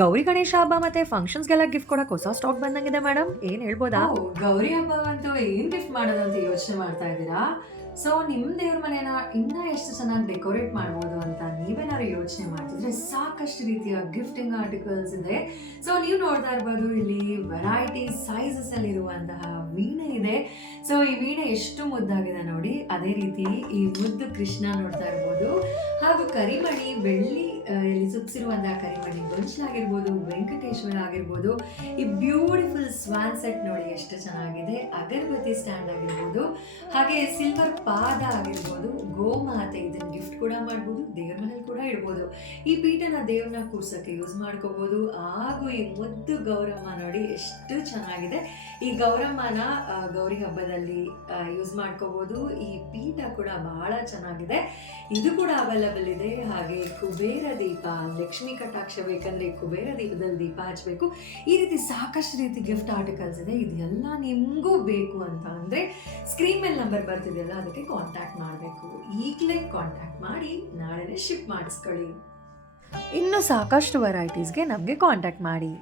ಗೌರಿ ಗಣೇಶ ಹಬ್ಬ ಮತ್ತೆ ಫಂಕ್ಷನ್ಸ್ಗೆಲ್ಲ ಗಿಫ್ಟ್ ಕೊಡಕ್ಕೆ ಹೊಸ ಸ್ಟಾಕ್ ಬಂದಂಗಿದೆ ಮೇಡಮ್, ಏನು ಹೇಳ್ಬೋದಾ? ಗೌರಿ ಹಬ್ಬವಂತೂ ಏನ್ ಗಿಫ್ಟ್ ಮಾಡೋದು ಅಂತ ಯೋಚನೆ ಮಾಡ್ತಾ ಇದ್ದೀರಾ? ಸೊ ನಿಮ್ ದೇವ್ರ ಮನೆನ ಇನ್ನ ಎಷ್ಟು ಚೆನ್ನಾಗಿ ಡೆಕೋರೇಟ್ ಮಾಡ್ಬೋದು ಅಂತ ನೀವೇನಾದ್ರು ಯೋಚನೆ ಮಾಡ್ತಿದ್ರೆ ಸಾಕಷ್ಟು ರೀತಿಯ ಗಿಫ್ಟಿಂಗ್ ಆರ್ಟಿಕಲ್ಸ್ ಇದೆ. ಸೊ ನೀವು ನೋಡ್ತಾ ಇರ್ಬೋದು ಇಲ್ಲಿ ವೆರೈಟಿ ಸೈಜಸ್ ಅಲ್ಲಿ ಇರುವಂತಹ ವೀಣೆ ಇದೆ. ಸೊ ಈ ವೀಣೆ ಎಷ್ಟು ಮುದ್ದಾಗಿದೆ ನೋಡಿ. ಅದೇ ರೀತಿ ಈ ಮುದ್ದು ಕೃಷ್ಣ ನೋಡ್ತಾ ಇರ್ಬೋದು. ಹಾಗೂ ಕರಿಮಣಿ ಬೆಳ್ಳಿ ಇಲ್ಲಿ ಸುತ್ತಿರುವಂತಹ ಕರಿಮಣಿ ಗೊಂಚಲಾಗಿರ್ಬೋದು, ವೆಂಕಟೇಶ್ವರ ಆಗಿರ್ಬೋದು. ಈ ಬ್ಯೂಟಿಫುಲ್ ಸ್ವಾನ್ ಸೆಟ್ ನೋಡಿ ಎಷ್ಟು ಚೆನ್ನಾಗಿದೆ. ಅಗರಬತ್ತಿ ಸ್ಟ್ಯಾಂಡ್ ಆಗಿರ್ಬೋದು, ಹಾಗೆ ಸಿಲ್ವರ್ ಪಾದ ಆಗಿರ್ಬೋದು, ಗೋಮಾತೆ ಇದನ್ನ ಗಿಫ್ಟ್ ಕೂಡ ಮಾಡ್ಬೋದು, ದೇವ್ರ ಮನೇಲಿ ಕೂಡ ಇಡ್ಬೋದು. ಈ ಪೀಠನ ದೇವ್ರನ್ನ ಕೂರ್ಸಕ್ಕೆ ಯೂಸ್ ಮಾಡ್ಕೋಬಹುದು. ಹಾಗೂ ಈ ಮುದ್ದು ಗೌರಮ್ಮ ನೋಡಿ ಎಷ್ಟು ಚೆನ್ನಾಗಿದೆ. ಈ ಗೌರಮ್ಮನ ಗೌರಿ ಹಬ್ಬದಲ್ಲಿ ಯೂಸ್ ಮಾಡ್ಕೋಬಹುದು. ಈ ಪೀಠ ಕೂಡ ಬಹಳ ಚೆನ್ನಾಗಿದೆ. ಇದು ಕೂಡ ಅವೈಲಬಲ್ ಇದೆ. ಹಾಗೆ ಕುಬೇರ ದೀಪ, ಲಕ್ಷ್ಮೀ ಕಟಾಕ್ಷ ಬೇಕಂದ್ರೆ ಕುಬೇರ ದೀಪದಲ್ಲಿ ದೀಪ ಹಚ್ಚಬೇಕು. ಈ ರೀತಿ ಸಾಕಷ್ಟು ರೀತಿ ಗಿಫ್ಟ್ ಆರ್ಟಿಕಲ್ಸ್ ಇದೆ. ಇದೆಲ್ಲ ನಿಮಗೂ ಬೇಕು ಅಂತ ಅಂದರೆ ಸ್ಕ್ರೀನ್ ಮೇಲೆ ನಂಬರ್ ಬರ್ತಿದೆಯಲ್ಲ, ಅದಕ್ಕೆ ಕಾಂಟ್ಯಾಕ್ಟ್ ಮಾಡಬೇಕು. ಈಗಲೇ ಕಾಂಟ್ಯಾಕ್ಟ್ ಮಾಡಿ ನಾಳೆನೇ ಶಿಪ್ ಮಾಡಿಸ್ಕೊಳ್ಳಿ. ಇನ್ನು ಸಾಕಷ್ಟು ವೆರೈಟೀಸ್ಗೆ ನಮಗೆ ಕಾಂಟ್ಯಾಕ್ಟ್ ಮಾಡಿ.